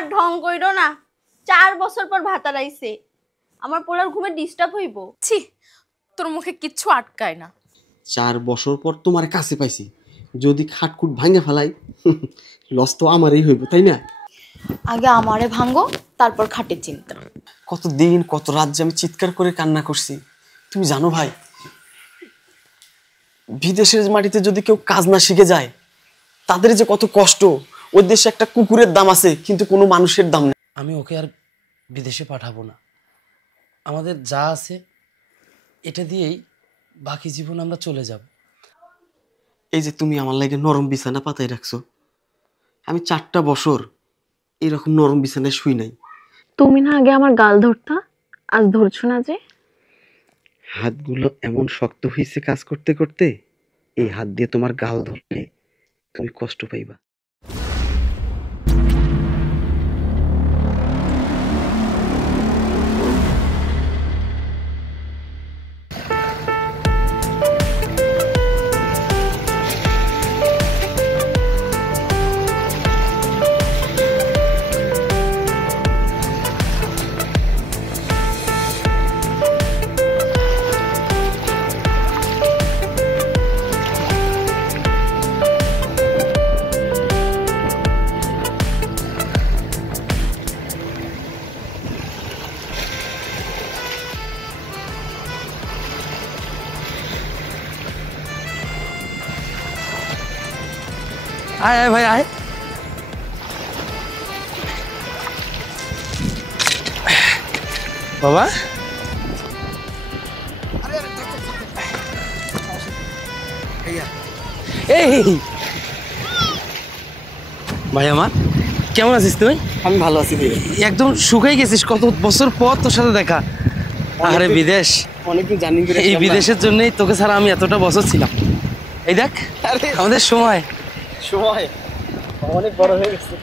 আর ঢং কইরো না, 4 বছর পর ভাতার আইছে, আমার পোলার ঘুমে ডিস্টার্ব হইব। ছি, তোর মুখে কিচ্ছু আটকায় না। 4 বছর পর তোমার কাছে পাইছি, যদি খাটকুট ভাঙে ফেলাই লস তো আমারই হইব, তাই না? আগে আমারে ভাঙ্গো, তারপর খাটের চিন্তা। কত দিন কত রাত যে আমি চিৎকার করে কান্না করছি। তুমি জানো ভাই, বিদেশের মাটিতে যদি কেউ কাজ না শিখে যায় তাদের যে কত কষ্ট। ওই দেশে একটা কুকুরের দাম আছে, কিন্তু কোনো মানুষের দাম নেই। আমি ওকে আর বিদেশে পাঠাবো না। আমাদের যা আছে এটা দিয়েই বাকি জীবন আমরা চলে যাব। এই যে তুমি আমার লাগে নরম বিছানা পাতায় রাখছো, আমি 4টা বছর এরকম নরম বিছানায় শুই নাই। তুমি না আগে আমার গাল ধরতা, আজ ধরছো না যে? হাতগুলো এমন শক্ত হয়েছে কাজ করতে করতে, এই হাত দিয়ে তোমার গাল ধরলে তুমি কষ্ট পাইবা। আয় আয় ভাই আয়। বাবা এই ভাই আমার, কেমন আছিস তুই? আমি ভালো আছি ভাই। একদম শুকাই গেছিস, কত বছর পর তোর সাথে দেখা। আরে বিদেশ, অনেকদিন জার্নি করে এই বিদেশের জন্যই তোকে ছাড়া আমি এতটা বছর ছিলাম। এই দেখ আমাদের সময় সময় অনেক বড় হয়ে গেছে।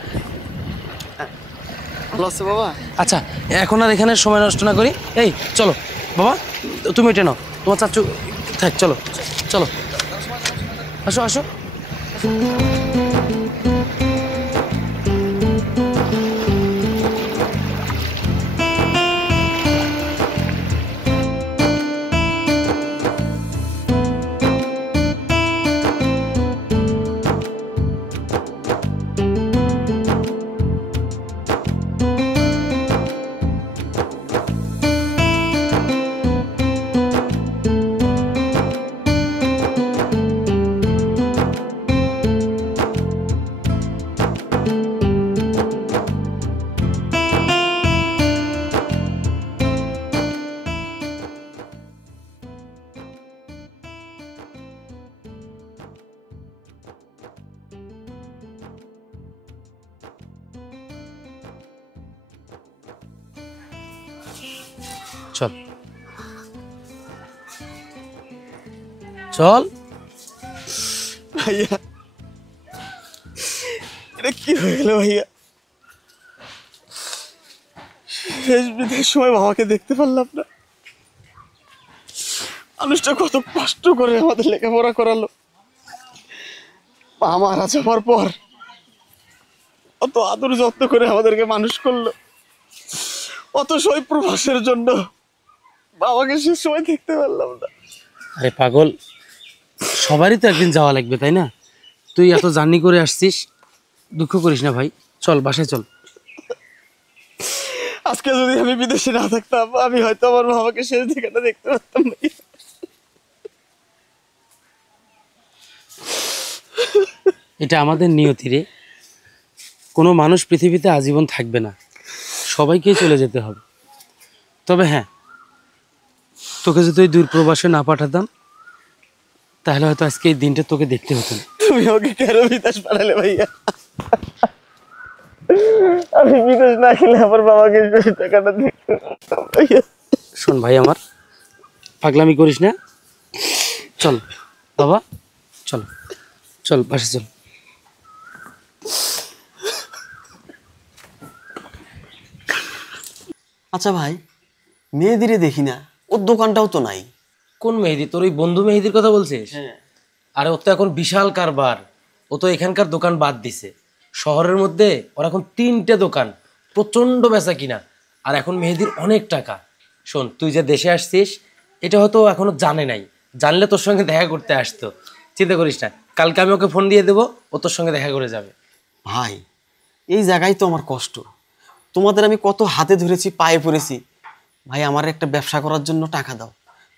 ভালো আছে বাবা? আচ্ছা এখন আর এখানে সময় নষ্ট না করি, এই চলো বাবা, তুমি এটা নাও, তোমার চাচু থাক, চলো চলো আসো আসো। চল চল ভাইয়া, এটা কি হয়ে গেল ভাইয়া? দেশ বিদেশ সময় বাবাকে দেখতে পারলাম না। মানুষটা কত কষ্ট করে আমাদের লেখাপড়া করালো, মা মারা যাওয়ার পর অত আদর যত্ন করে আমাদেরকে মানুষ করলো। অত সই প্রবাসের জন্য বাবাকে সে সময় দেখতে পারলাম না। আরে পাগল, সবারই তো একদিন যাওয়া লাগবে, তাই না? তুই এত জার্নি করে আসছিস, দুঃখ করিস না ভাই, চল বাসায় চল। আজকে যদি আমি বিদেশে না থাকতাম, আমি হয়তো আমার বাবাকে শেষ দেখাটা দেখতে পারতাম না। এটা আমাদের নিয়তি রে, কোনো মানুষ পৃথিবীতে আজীবন থাকবে না, সবাইকেই চলে যেতে হবে। তবে হ্যাঁ, তোকে যদি ওই দূর প্রবাসে না পাঠাতাম তাহলে হয়তো আজকে এই দিনটা তোকে দেখতে হতো না। তুমি ওকে কেন বিদেশ পাঠালে ভাইয়া? আমি বিদেশ না গেলে আমার বাবাকে শেষ দেখাটা দেখতে পারতাম ভাইয়া। শোন ভাই আমার, পাগলামি করিস না, চল বাবা, চল চল বাসে চল। আচ্ছা ভাই, মেয়েদিরে দেখি না, ওর দোকানটাও তো নাই। কোন মেহেদি? তোর ওই বন্ধু মেহেদির কথা বলছিস? আরে ও তো এখন বিশাল কারবার, ও তো এখানকার দোকান বাদ দিছে। শহরের মধ্যে ওর এখন 3টে দোকান, প্রচণ্ড বেচা কিনা। আর এখন মেহেদির অনেক টাকা। শোন, তুই যে দেশে আসছিস এটা হয়তো এখনো জানে নাই, জানলে তোর সঙ্গে দেখা করতে আসতো। চিন্তা করিস না, কালকে আমি ওকে ফোন দিয়ে দেবো, ও তোর সঙ্গে দেখা করে যাবে। ভাই এই জায়গায় তো আমার কষ্ট। তোমাদের আমি কত হাতে ধরেছি, পায়ে পড়েছি, ভাই আমার একটা ব্যবসা করার জন্য টাকা দাও,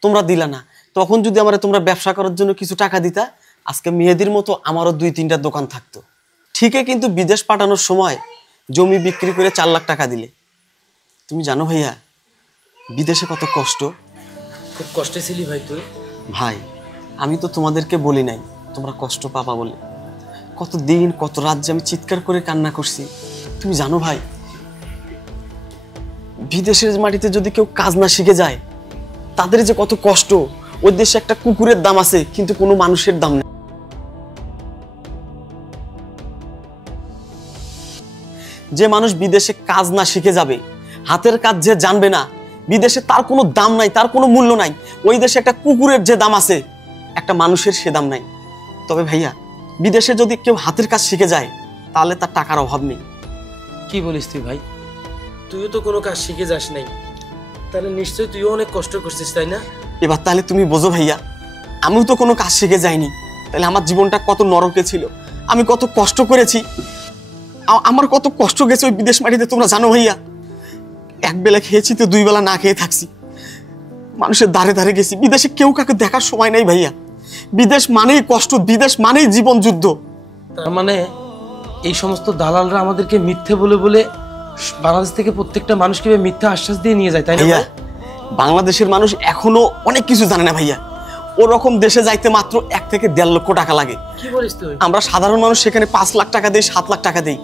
তোমরা দিলা না। তখন যদি আমার তোমরা ব্যবসা করার জন্য কিছু টাকা দিতা, আজকে মেহেদির মতো আমারও 2-3টা দোকান থাকতো। ঠিকই, কিন্তু বিদেশ পাঠানোর সময় জমি বিক্রি করে 4 লাখ টাকা দিলে। তুমি জানো ভাইয়া বিদেশে কত কষ্ট। খুব কষ্টে ছিলি ভাই তুই। ভাই আমি তো তোমাদেরকে বলি নাই তোমরা কষ্ট পাবা বলে। কত দিন কত রাত যে আমি চিৎকার করে কান্না করছি। তুমি জানো ভাই, বিদেশের মাটিতে যদি কেউ কাজ না শিখে যায় তাদের যে কত কষ্ট। ওই দেশে একটা কুকুরের দাম আছে কিন্তু কোনো মানুষের দাম নেই। যে মানুষ বিদেশে কাজ না শিখে যাবে, হাতের কাজ যে জানবে না, বিদেশে তার কোনো দাম নাই, তার কোনো মূল্য নাই। ওই দেশে একটা কুকুরের যে দাম আছে একটা মানুষের সে দাম নাই। তবে ভাইয়া বিদেশে যদি কেউ হাতের কাজ শিখে যায় তাহলে তার টাকার অভাব নেই। কি বলিস তুই ভাই? তুইও তো কোনো কাজ শিখে যাস নাই, তাহলে নিশ্চয়ই তুইও অনেক কষ্ট করছিস, তাই না? এবার তাহলে তুমি বোঝো ভাইয়া, আমিও তো কোনো কাজ শিখে যাইনি, তাহলে আমার জীবনটা কত নরকে ছিল, আমি কত কষ্ট করেছি, আমার কত কষ্ট গেছে ওই বিদেশ মাটিতে। তোমরা জানো ভাইয়া, এক বেলা খেয়েছি তো 2 বেলা না খেয়ে থাকছি, মানুষের দ্বারে দ্বারে গেছি। বিদেশে কেউ কাকে দেখার সময় নাই ভাইয়া। বিদেশ মানেই কষ্ট, বিদেশ মানেই জীবন যুদ্ধ। তার মানে এই সমস্ত দালালরা আমাদেরকে মিথ্যে বলে বলে বাংলাদেশ থেকে প্রত্যেকটা মানুষকে মিথ্যা আশ্বাস দিয়ে নিয়ে যায়, তাই না ভাইয়া? বাংলাদেশের মানুষ এখনো অনেক কিছু জানে না ভাইয়া। ওরকম দেশে যাইতে মাত্র 1 থেকে 1.5 লক্ষ টাকা লাগে। কি বলিস তুই? আমরা সাধারণ মানুষ সেখানে 5 লাখ টাকা দেই, 7 লাখ টাকা দেই,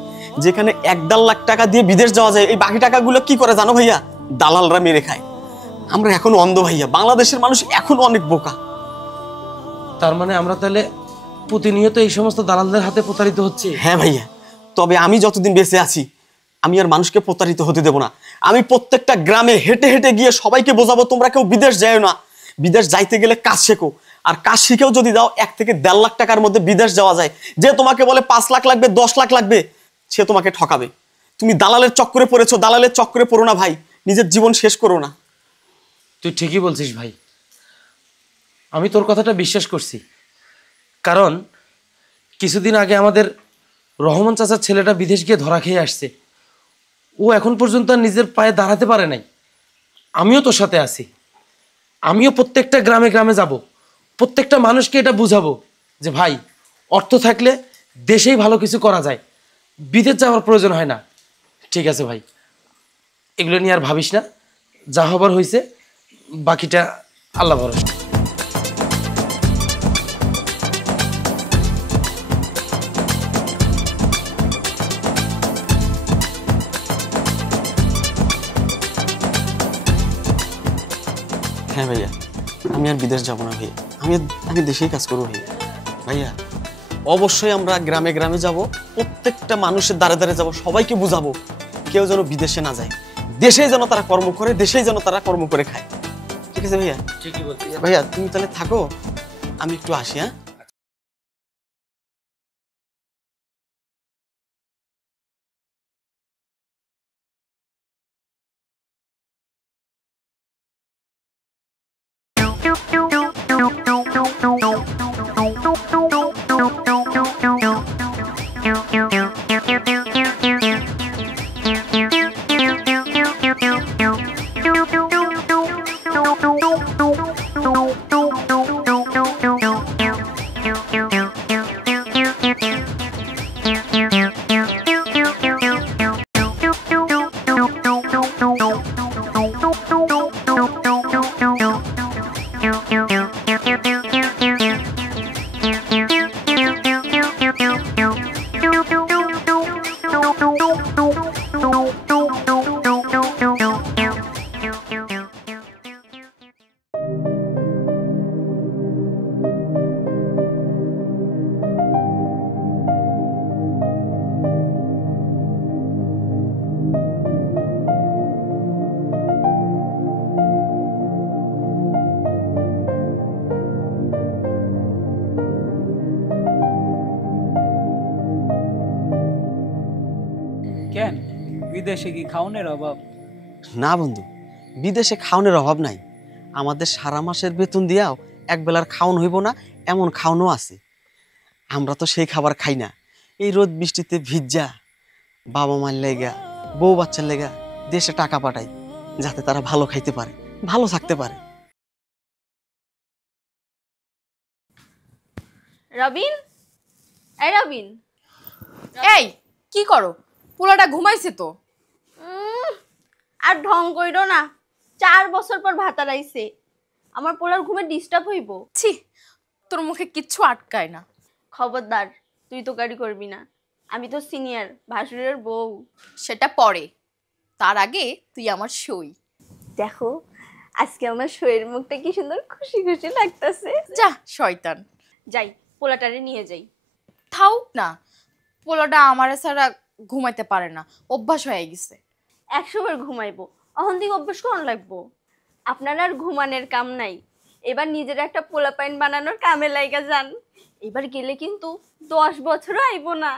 যেখানে 1-1.5 লাখ টাকা দিয়ে বিদেশ যাওয়া যায়। এই বাকি টাকাগুলো কি করে জানো ভাইয়া? দালালরা মেরে খায়। আমরা এখনো অন্ধ ভাইয়া, বাংলাদেশের মানুষ এখনো অনেক বোকা। তার মানে আমরা তাহলে প্রতিনিয়ত এই সমস্ত দালালদের হাতে প্রতারিত হচ্ছে। হ্যাঁ ভাইয়া, তবে আমি যতদিন বেঁচে আছি আমি আর মানুষকে প্রতারিত হতে দেব না। আমি প্রত্যেকটা গ্রামে হেঁটে হেঁটে গিয়ে সবাইকে বোঝাবো তোমরা কেউ বিদেশ যায় না, বিদেশ যাইতে গেলে কাজ শেখো। আর কাজ শিখেও যদি দাও 1 থেকে 1.5 লাখ টাকার মধ্যে বিদেশ যাওয়া যায়। যে তোমাকে বলে 5 লাখ লাগবে, 10 লাখ লাগবে, সে তোমাকে ঠকাবে। তুমি দালালের চক্করে পড়েছো, দালালের চক্করে পড়ো না ভাই, নিজের জীবন শেষ করো না। তুই ঠিকই বলছিস ভাই, আমি তোর কথাটা বিশ্বাস করছি। কারণ কিছুদিন আগে আমাদের রহমান চাচার ছেলেটা বিদেশ গিয়ে ধরা খেয়ে আসছে। ও এখন পর্যন্ত আর নিজের পায়ে দাঁড়াতে পারে নাই। আমিও তোর সাথে আছি, আমিও প্রত্যেকটা গ্রামে গ্রামে যাব, প্রত্যেকটা মানুষকে এটা বুঝাবো যে ভাই, অর্থ থাকলে দেশেই ভালো কিছু করা যায়, বিদেশ যাওয়ার প্রয়োজন হয় না। ঠিক আছে ভাই, এগুলো নিয়ে আর ভাবিস না, যা হবার হয়েছে, বাকিটা আল্লাহ ভরসা। হ্যাঁ ভাইয়া, আমি আর বিদেশ যাব না ভাইয়া, আমি দেশেই কাজ করবো ভাইয়া। ভাইয়া অবশ্যই আমরা গ্রামে গ্রামে যাব, প্রত্যেকটা মানুষের দ্বারে দ্বারে যাব, সবাইকে বুঝাবো কেউ যেন বিদেশে না যায়, দেশেই যেন তারা কর্ম করে, দেশেই যেন তারা কর্ম করে খায়। ঠিক আছে ভাইয়া? ঠিকই বলছিস ভাইয়া তুমি তাহলে থাকো, আমি একটু আসি। হ্যাঁ, কেন বিদেশে কি খাওনের অভাব? না বন্ধু, বিদেশে খাওনের অভাব নাই। আমাদের সারা মাসের বেতন দিয়াও এক বেলার খাওন হইব না এমন খাওনও আছে। আমরা তো সেই খাবার খাই না। এই রোদ বৃষ্টিতে ভিজা বাবা মার লেগা বউ বাচ্চার লেগা দেশে টাকা পাঠাই, যাতে তারা ভালো খাইতে পারে, ভালো থাকতে পারে। রবিন, এই রবিন, এই কি করো? পোলাটা ঘুমাইছে তো। আর ঢং কইরো না। 4 বছর পর ভাতার আইছে, আমার পোলার ঘুমে ডিস্টার্ব হইব। ছি, তোর মুখে কিচ্ছু আটকায় না। খবরদার, তুই তো গাড়ি করবি না। আমি তো সিনিয়র ভাসুরের বউ। সেটা পরে, তার আগে তুই আমার সই। দেখো আজকে আমার শরীর মুখটা কি সুন্দর খুশি খুশি লাগতেছে। যা শয়তান। যাই, পোলাটারে নিয়ে যাই। থাউক না, পোলাটা আমার ছাড়া ঘুমাইতে পারে না, অভ্যাস হয়ে গেছে। 100 বার ঘুমাইবো, অহন থেকে অভ্যাস করন লাগবো। আপনার আর ঘুমানোর কাম নাই, এবার নিজের একটা পোলাপাইন বানানোর কামে লাইগা যান। এবার গেলে কিন্তু 10 বছরও আইবো না।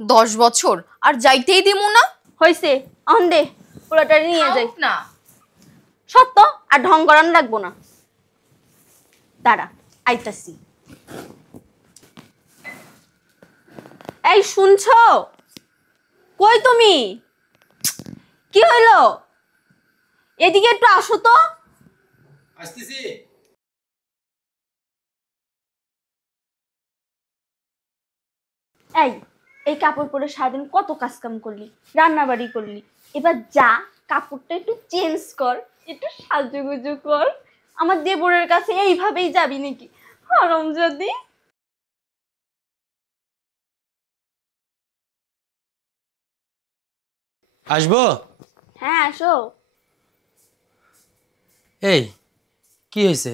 10 বছর আর যাইতেই দিমু না। হইছে, অহন দে পোলাটারে নিয়ে যাই। থাউক না। সত্য আর ঢং করানো লাগবো না। দাঁড়া, আইতাছি। এই শুনছো? কই তুমি? কি হইলো? এদিকে একটু আসো তো। আসতেছি। এই কাপড় পরে সারাদিন কত কাজ কাম করলি, রান্না বাড়ি করলি, এবার যা কাপড়টা একটু চেঞ্জ কর, একটু সাজুগুজু কর। আমার দেবরের কাছে এইভাবেই যাবি নাকি? হরম যদি। আসবো? হ্যাঁ আসো। এই কি হয়েছে?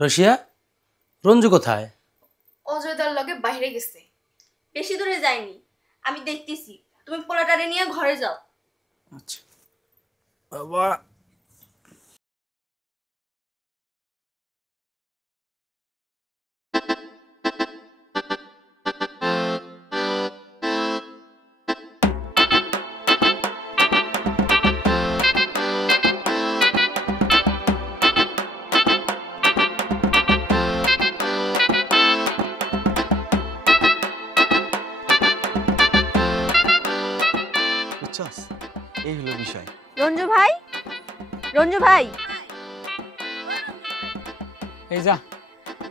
রশিয়া, রঞ্জু কোথায়? অজয়দার লগে বাইরে গেছে। বেশি দূরে যায়নি, আমি দেখতেছি। তুমি পোলাটারে নিয়ে ঘরে যাও। আচ্ছা বাবা, বুঝছস? এই হলো বিষয়। রঞ্জু ভাই, রঞ্জু ভাই। এই যা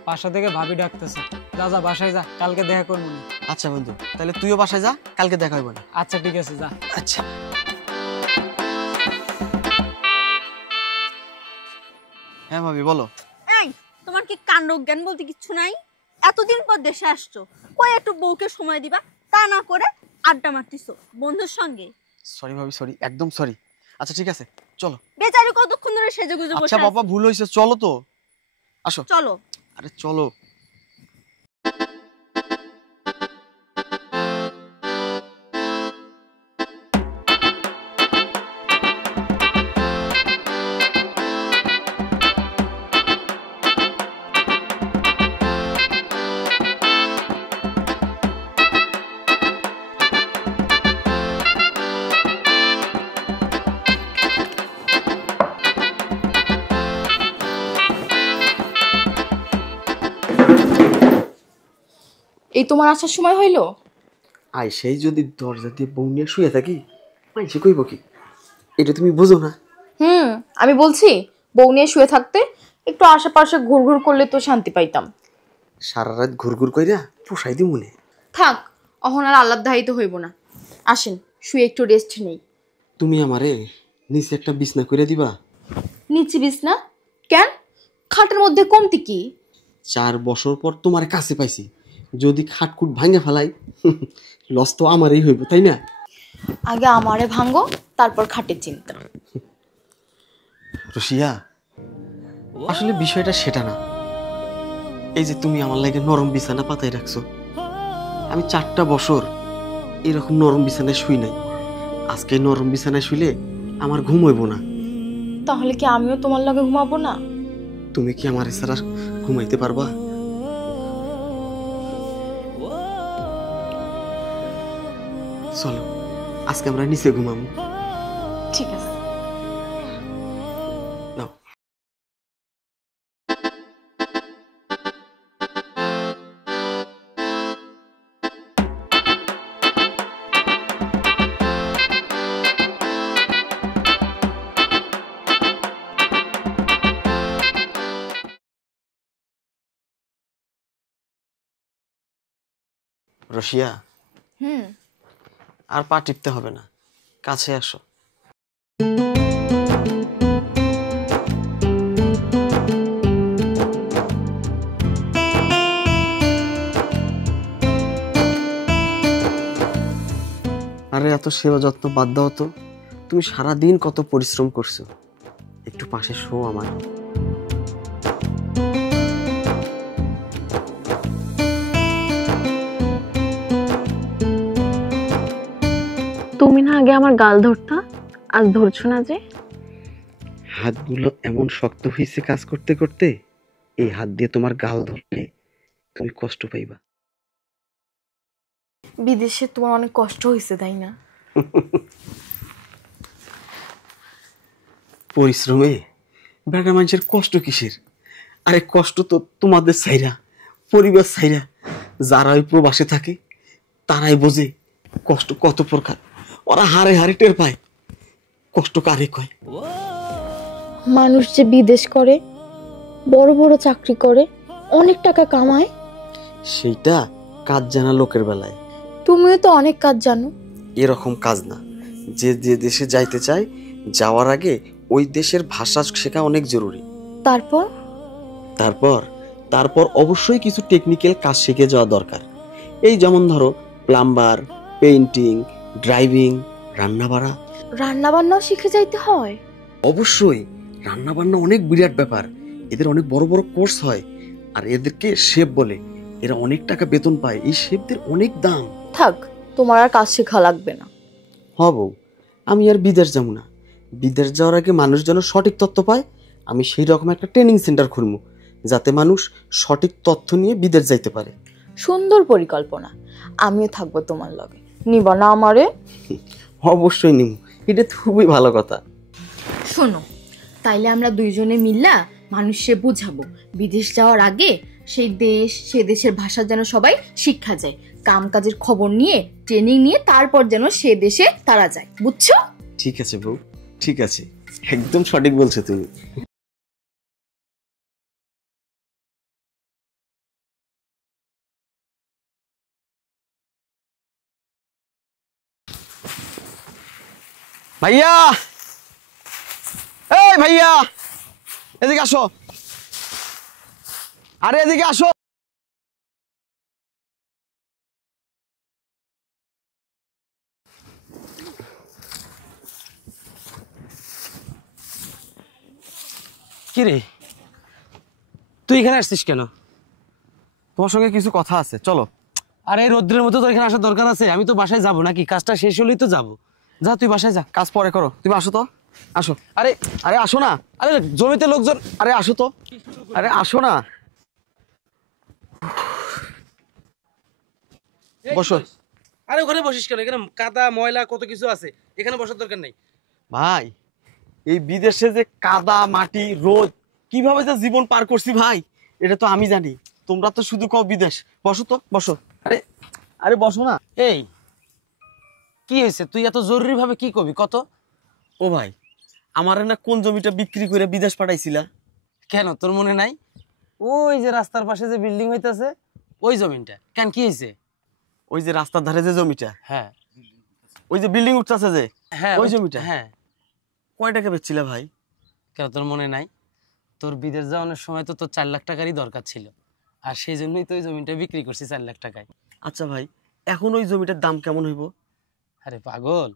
বাসা থেকে ভাবি ডাকতেছে। যা যা বাসায় যা, কালকে দেখা করবো না। আচ্ছা বন্ধু, তাহলে তুইও বাসায় যা, কালকে দেখা হইব না। আচ্ছা ঠিক আছে, যা। আচ্ছা। হ্যাঁ ভাবি বলো। এই, তোমার কি কাণ্ড জ্ঞান বলতে কিচ্ছু নাই? এতদিন পর দেশে আসছো, কই একটু বউকে সময় দিবা, তা না করে আড্ডা মারতিছো বন্ধুর সঙ্গে। সরি ভাবি, সরি, একদম সরি। আচ্ছা ঠিক আছে, চলো। বেচারি কতক্ষণ ধরে সেজেগুজে বসে আচ্ছা আছে। বাবা, ভুল হয়েছে, চলো তো। আসো। চলো। আরে চলো। এই তোমার আসার সময় হইলো? আই সেই যদি দরজা দিয়ে বউ নিয়ে শুয়ে থাকি, মাইসে কইব কি? এটা তুমি বুঝো না? আমি বলছি বউ নিয়ে শুয়ে থাকতে, একটু আশেপাশে ঘুরঘুর করলে তো শান্তি পাইতাম। সারা রাত ঘুরঘুর কইরা পোষাই দি মনে। থাক, অহন আর আহ্লাদদায়িত হইব না। আসেন শুয়ে একটু রেস্ট নেই। তুমি আমারে নিচে একটা বিছনা কইরা দিবা? নিচে বিছনা কেন? খাটের মধ্যে কমতি কি? 4 বছর পর তোমার কাছে পাইছি, যদি খাটকুট ভাঙে ফেলাই লস তো আমারই হইব, তাই না? আগে আমারে ভাঙ্গো, তারপর খাটের চিন্তা। রশিয়া, আসলে বিষয়টা সেটা না। এই যে তুমি আমার লাগে নরম বিছানা পাতাই রাখছো, আমি 4টা বছর এরকম নরম বিছানায় শুই নাই। আজকে নরম বিছানায় শুইলে আমার ঘুম হইব না। তাহলে কি আমিও তোমার লগে ঘুমাবো না? তুমি কি আমার ছাড়া ঘুমাইতে পারবা? চলো আজকে আমরা নিচে ঘুমাবো। ঠিক আছে। নাও। রশিয়া, আর পা টিপতে হবে না, কাছে আসো। আরে এত সেবা যত্ন বাদ দাও তো, তুমি সারাদিন কত পরিশ্রম করছো, একটু পাশে শো আমার। তুমি না আগে আমার গাল ধরতা, আজ ধরছো না যে? হাতগুলো এমন শক্ত হয়েছে কাজ করতে করতে, এই হাত দিয়ে তোমার গাল ধরলে তুমি কষ্ট পাইবা। বিদেশে তোমার অনেক কষ্ট হয়েছে তাই না? পরিশ্রমে বেটা মানুষের কষ্ট কিসের? আরে কষ্ট তো তোমাদের ছাইরা, পরিবার ছাইরা যারা ওই প্রবাসে থাকে তারাই বোঝে কষ্ট কত প্রকার। ওরা হারে হারে টের পায় কষ্ট কারে কয়। মানুষ যে বিদেশ করে, বড় বড় চাকরি করে, অনেক টাকা কামায়। সেইটা কাজ জানা লোকের বেলায়, তুমিও তো অনেক কাজ জানো। এরকম কাজ না। যে যে দেশে যাইতে চায় যাওয়ার আগে ওই দেশের ভাষা শেখা অনেক জরুরি। তারপর তারপর তারপর অবশ্যই কিছু টেকনিক্যাল কাজ শিখে যাওয়া দরকার। এই যেমন ধরো প্লাম্বার, পেইন্টিং, ড্রাইভিং, রান্নাবাড়া। রান্না বান্নাও শিখে যাইতে হয়? অবশ্যই, রান্নাবান্না অনেক বিরাট ব্যাপার, এদের অনেক বড় বড় কোর্স হয়। আর এদেরকে শেফ বলে, এরা অনেক টাকা বেতন পায়, এই শেফদের অনেক দাম। থাক, তোমার আর কাজ শেখা লাগবে না। হব, আমি আর বিদেশ যাব না। বিদেশ যাওয়ার আগে মানুষ যেন সঠিক তথ্য পায়, আমি সেই রকম একটা ট্রেনিং সেন্টার খুলবো, যাতে মানুষ সঠিক তথ্য নিয়ে বিদেশ যাইতে পারে। সুন্দর পরিকল্পনা, আমিও থাকবো তোমার লগে। নিবা না আমারে? অবশ্যই নিব, এটা তো খুবই ভালো কথা। শোনো, তাইলে আমরা দুইজনে মিল্লা মানুষে বুঝাবো বিদেশ যাওয়ার আগে সেই দেশ, সে দেশের ভাষা যেন সবাই শিক্ষা যায়, কাম কাজের খবর নিয়ে ট্রেনিং নিয়ে তারপর যেন সে দেশে তারা যায়। বুঝছো? ঠিক আছে বউ, ঠিক আছে, একদম সঠিক বলছো তুমি। ভাইয়া, এই ভাইয়া, এদিকে আসো। আরে এদিকে আসো। কি রে, তুই এখানে আসছিস কেন? তোমার সঙ্গে কিছু কথা আছে, চলো। আরে রোদ্রের মতো তোর এখানে আসার দরকার আছে? আমি তো বাসায় যাবো নাকি? কাজটা শেষ হলেই তো যাবো। যা, তুই বাসায় যা। কাজ পরে করো, তুমি আসো তো, আসো। আরে আরে আসো না। আরে জমিতে লোকজন। আরে আসো তো, আরে আসো না। বসো। আরে ওখানে বসিস কেন? এখানে কাদা ময়লা কত কিছু আছে, এখানে বসার দরকার নেই। ভাই, এই বিদেশে যে কাদা মাটি রোদ কিভাবে যে জীবন পার করছি ভাই, এটা তো আমি জানি। তোমরা তো শুধু কও বিদেশ। বসো তো, বসো। আরে আরে বসো না। এই কি হয়েছে? তুই এত জরুরি ভাবে কি কবি কত? ও ভাই, আমার না কোন জমিটা বিক্রি করে বিদেশ পাঠাইছিলা? কেন তোর মনে নাই? ওই যে রাস্তার পাশে যে বিল্ডিং হইতাছে, ওই জমিনটা। কেন কি হয়েছে? ওই যে রাস্তার ধারে যে জমিটা, হ্যাঁ ওই যে বিল্ডিং উঠতেছে যে, হ্যাঁ ওই জমিটা। হ্যাঁ। কয় টাকা বেচছিলা ভাই? কেন তোর মনে নাই? তোর বিদেশ যাওয়ানোর সময় তো তোর 4 লাখ টাকারই দরকার ছিল, আর সেই জন্যই তো ওই জমিটা বিক্রি করছি 4 লাখ টাকায়। আচ্ছা ভাই, এখন ওই জমিটার দাম কেমন হইব? আরে পাগল,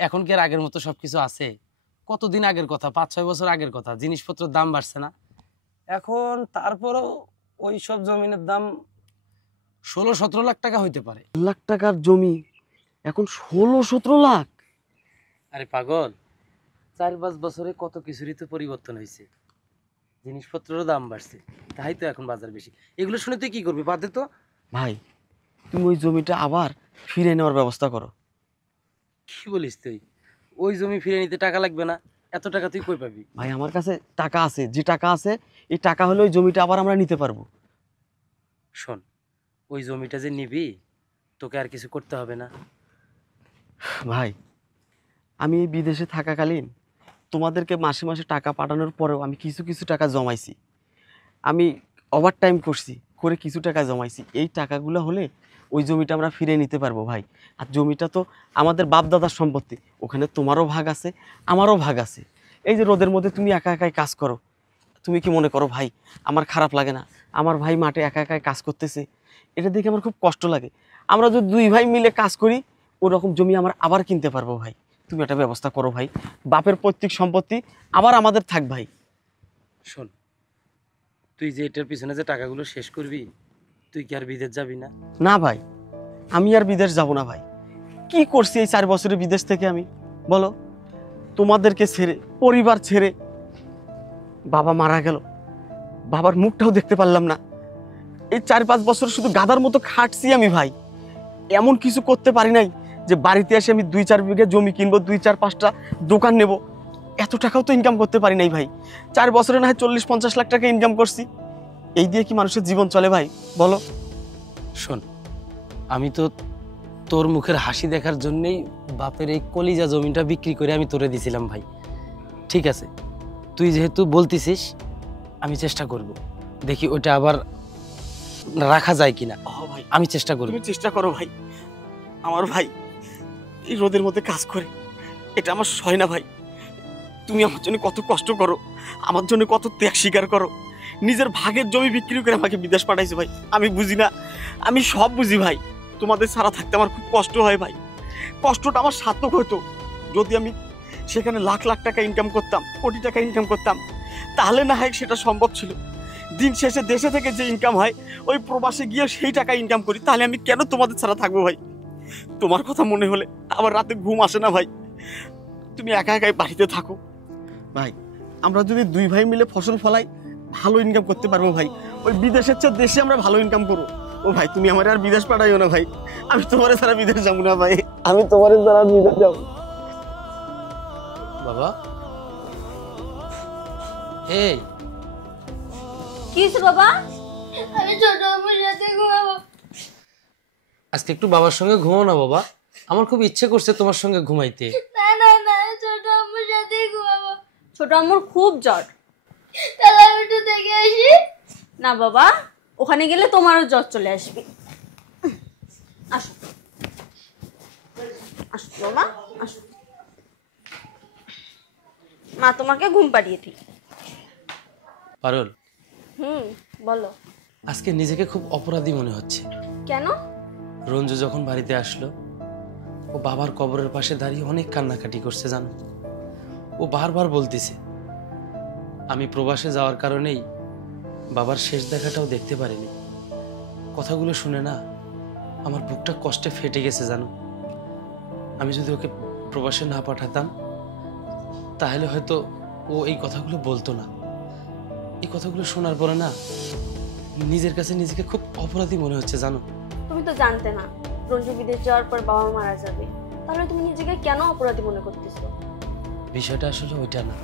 এখন কি আর আগের মতো সবকিছু আছে? কতদিন আগের কথা, 5-6 বছর আগের কথা। জিনিসপত্রের দাম বাড়ছে না এখন? তারপরেও ওই সব জমিনের দাম 16-17 লাখ টাকা হইতে পারে। লাখ টাকার জমি এখন 16-17 লাখ? আরে পাগল, 4-5 বছরে কত কিছুরই তো পরিবর্তন হয়েছে, জিনিসপত্রেরও দাম বাড়ছে, তাই তো এখন বাজার বেশি। এগুলো শুনে তুই কি করবি? বাদে তো। ভাই, তুমি ওই জমিটা আবার ফিরে নেওয়ার ব্যবস্থা করো। কি বলিস তুই? ওই জমি ফিরে নিতে টাকা লাগবে না? এত টাকা তুই কই পাবি? ভাই আমার কাছে টাকা আছে, যে টাকা আছে এই টাকা হলে ওই জমিটা আবার আমরা নিতে পারবো। শোন, ওই জমিটা যে নিবি তোকে আর কিছু করতে হবে না। ভাই আমি এই বিদেশে থাকাকালীন তোমাদেরকে মাসে মাসে টাকা পাঠানোর পরেও আমি কিছু কিছু টাকা জমাইছি, আমি ওভার টাইম করছি, করে কিছু টাকা জমাইছি। এই টাকাগুলো হলে ওই জমিটা আমরা ফিরে নিতে পারবো ভাই। আর জমিটা তো আমাদের বাপ দাদার সম্পত্তি, ওখানে তোমারও ভাগ আছে, আমারও ভাগ আছে। এই যে রোদের মধ্যে তুমি একা একাই কাজ করো, তুমি কি মনে করো ভাই আমার খারাপ লাগে না? আমার ভাই মাঠে একা একাই কাজ করতেছে, এটা দেখে আমার খুব কষ্ট লাগে। আমরা যদি দুই ভাই মিলে কাজ করি ওরকম জমি আমরা আবার কিনতে পারবো ভাই। তুমি একটা ব্যবস্থা করো ভাই, বাপের পৈতৃক সম্পত্তি আবার আমাদের থাক ভাই। শোন, তুই যে এটার পিছনে যে টাকাগুলো শেষ করবি, তুই কি আর বিদেশ যাবি না? না ভাই, আমি আর বিদেশ যাব না ভাই। কি করছি এই 4 বছরে বিদেশ থেকে আমি, বলো? তোমাদেরকে ছেড়ে, পরিবার ছেড়ে, বাবা মারা গেল, বাবার মুখটাও দেখতে পারলাম না। এই 4-5 বছর শুধু গাধার মতো খাটছি আমি ভাই, এমন কিছু করতে পারি নাই যে বাড়িতে এসে আমি 2-4 বিঘা জমি কিনবো, 2-4-5টা দোকান নেব। এত টাকাও তো ইনকাম করতে পারি নাই ভাই। 4 বছরে না হয় 40-50 লাখ টাকা ইনকাম করছি। এই দিয়ে কি মানুষের জীবন চলে ভাই, বলো? শোন, আমি তো তোর মুখের হাসি দেখার জন্যই বাপের এই কলিজা জমিটা বিক্রি করে আমি তোরে দিছিলাম ভাই। ঠিক আছে, তুই যেহেতু বলতিছিস আমি চেষ্টা করব, দেখি ওটা আবার রাখা যায় কিনা। ভাই আমি চেষ্টা করব। তুমি চেষ্টা করো ভাই। আমার ভাই এই রোদের মধ্যে কাজ করে, এটা আমার সয় না ভাই। তুমি আমার জন্য কত কষ্ট করো, আমার জন্য কত ত্যাগ স্বীকার করো। নিজের ভাগের জমি বিক্রি করে আমাকে বিদেশ পাঠাইছো ভাই। আমি বুঝি না? আমি সব বুঝি ভাই। তোমাদের ছাড়া থাকতে আমার খুব কষ্ট হয় ভাই। কষ্টটা আমার সার্থক হতো যদি আমি সেখানে লাখ লাখ টাকা ইনকাম করতাম, কোটি টাকা ইনকাম করতাম, তাহলে না হয় সেটা সম্ভব ছিল। দিন শেষে দেশে থেকে যে ইনকাম হয় ওই প্রবাসে গিয়ে সেই টাকা ইনকাম করি, তাহলে আমি কেন তোমাদের ছাড়া থাকবো ভাই? তোমার কথা মনে হলে আমার রাতে ঘুম আসে না ভাই। তুমি একা একাই বাড়িতে থাকো ভাই। আমরা যদি 2 ভাই মিলে ফসল ফলাই ভালো ইনকাম করতে পারবো ভাই। ওই বিদেশের চেয়ে দেশে আমরা ভালো ইনকাম করবো। ও ভাই তুমি আমার আর বিদেশ পাঠাইও না ভাই, আমি তোমার ছাড়া বিদেশ যাবো না ভাই, আমি তোমার ছাড়া বিদেশ যাবো। বাবা, এই কি হয়েছে বাবা? আমি ছোট আম্মুর সাথে ঘুমাবো। আজকে একটু বাবার সঙ্গে ঘুমাও না বাবা, আমার খুব ইচ্ছে করছে তোমার সঙ্গে ঘুমাইতে। না না না, ছোট আম্মুর সাথে ঘুমাবো। ছোট আম্মুর খুব জ্বর। তাহলে আমি একটু দেখে আসি। না বাবা, ওখানে গেলে তোমারও জ্বর চলে আসবে। আসো আসো বাবা, আসো। মা তোমাকে ঘুম পাড়িয়ে দিই। পারুল, বলো। আজকে নিজেকে খুব অপরাধী মনে হচ্ছে। কেন? রঞ্জু যখন বাড়িতে আসলো, ও বাবার কবরের পাশে দাঁড়িয়ে অনেক কান্নাকাটি করছে জানো। ও বারবার বলতেছে আমি প্রবাসে যাওয়ার কারণেই বাবার শেষ দেখাটাও দেখতে পারিনি। কথাগুলো শুনে না আমার বুকটা কষ্টে ফেটে গেছে জানো। আমি যদি ওকে প্রবাসে না পাঠাতাম তাহলে হয়তো ও এই কথাগুলো বলতো না। এই কথাগুলো শোনার পরে না নিজের কাছে নিজেকে খুব অপরাধী মনে হচ্ছে জানো। তুমি তো জানতে না রঞ্জু বিদেশ যাওয়ার পর বাবা মারা যাবে, তাহলে তুমি নিজেকে কেন অপরাধী মনে করতেছো? বিষয়টা আসলে ওইটা না,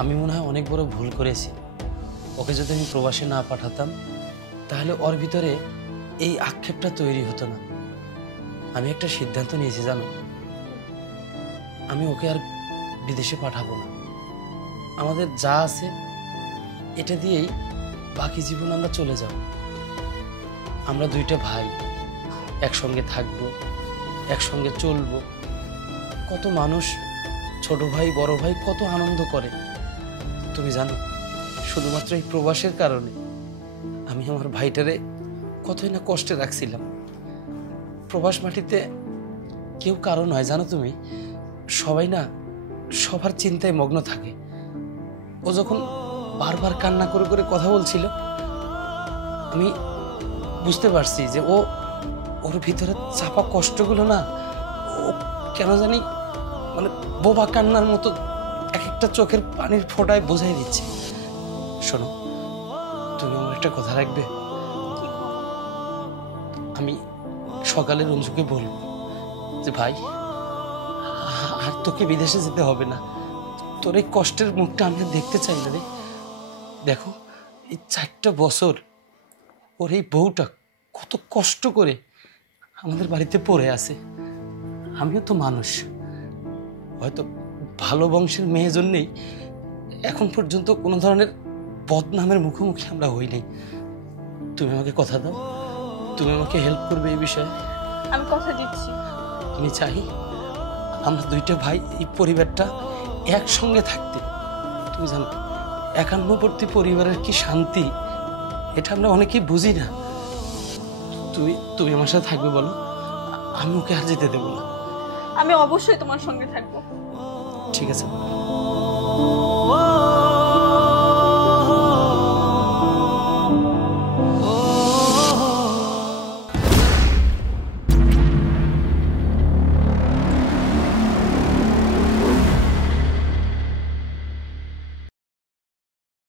আমি মনে হয় অনেক বড় ভুল করেছি। ওকে যদি আমি প্রবাসে না পাঠাতাম তাহলে ওর ভিতরে এই আক্ষেপটা তৈরি হতো না। আমি একটা সিদ্ধান্ত নিয়েছি জানো, আমি ওকে আর বিদেশে পাঠাবো না। আমাদের যা আছে এটা দিয়েই বাকি জীবন আমরা চলে যাব। আমরা 2টা ভাই একসঙ্গে থাকবো, একসঙ্গে চলবো। কত মানুষ ছোট ভাই বড় ভাই কত আনন্দ করে তুমি জানো। শুধুমাত্র এই প্রবাসের কারণে আমি আমার ভাইটারে কতই না কষ্টে রাখছিলাম। প্রবাস মাটিতে কেউ কারো নয় জানো তুমি, সবাই না সবার চিন্তায় মগ্ন থাকে। ও যখন বারবার কান্না করে করে কথা বলছিল আমি বুঝতে পারছি যে ওর ভিতরে চাপা কষ্টগুলো না ও কেন জানি মানে বোবা কান্নার মতো এক একটা চোখের পানির ফোঁটায় বোঝাই দিচ্ছে। শোনো, তুমি আমার একটা কথা রাখবে? আমি সকালে রঞ্জুকে বলবো যে ভাই আর তোকে বিদেশে যেতে হবে না। তোর এই কষ্টের মুখটা আমি আর দেখতে চাই না রে। দেখো, এই 4টা বছর ওর এই বউটা কত কষ্ট করে আমাদের বাড়িতে পড়ে আছে। আমিও তো মানুষ, হয়তো ভালো বংশের মেয়ে জন্যেই এখন পর্যন্ত কোনো ধরনের বদনামের মুখোমুখি আমরা হইনি। তুমি আমাকে কথা দাও, তুমি আমাকে হেল্প করবে এই বিষয়ে। আমি কথা দিচ্ছি। আমি চাই আমরা 2টা ভাই এই পরিবারটা একসঙ্গে থাকতে। তুমি জানো একান্নবর্তী পরিবারের কি শান্তি, এটা আমরা অনেকেই বুঝি না। তুমি আমার সাথে থাকবে বলো, আমি ওকে আর যেতে দেবো না। আমি অবশ্যই তোমার সঙ্গে থাকবো। ঠিক আছে।